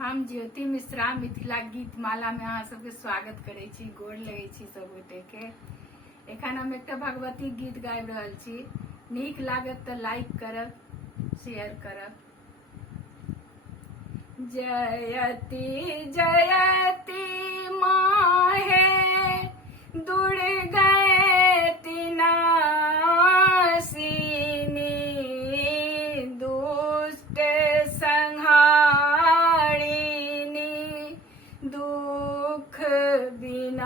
हम ज्योति मिश्रा मिथिला गीत माला में अहाँ सबके स्वागत करे छी, गोर लगे छी सब गोटे के। एखन हम एक भगवती गीत गाबि रहल छी। नीक लागत तो लाइक करब, शेयर करब। जयति जयति माहे दुर्गति नाशिनी, दुष्ट संहारिणी, दुख विनाशिनी,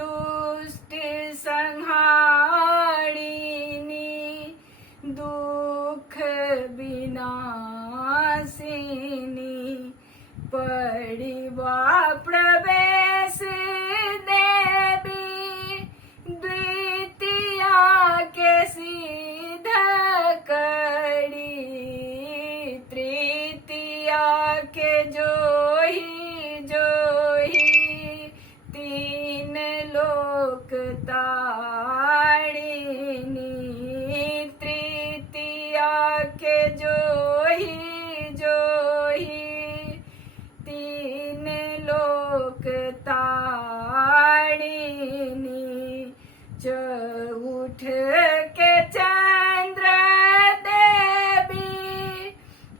दुष्ट संहारिणी, दुख विनाशिनी, परिवा प्रवेश देवी, द्वितीया के सिद्ध करी, तृतीया के जोही जोही, तीन लोक तारिणी, तृतीया के जोही जोही, तीन लोक तारिणी, चौठ के चंद्र देवी,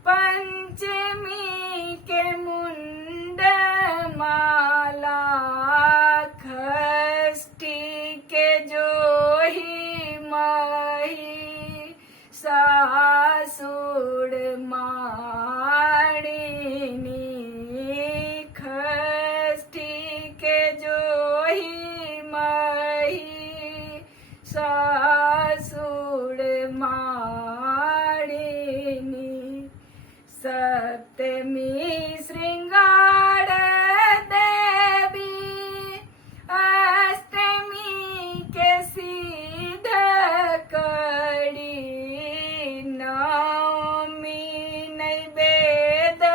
पंचमी के मुंड माला, षष्ठी के जोही मही, सासुर मारिणी, षष्ठी के जोही मही, सासुर मारिणी, सप्तमी श्रृंगार देवी, अष्टमी के सिद्ध करी, नवमी नैवेद्य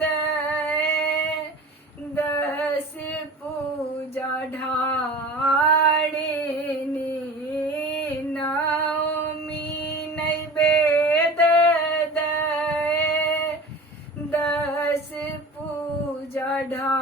दे, 10 पूजा ढारिणी, नवमी नैवेद्य दे, 10 पूजा ढारिणी,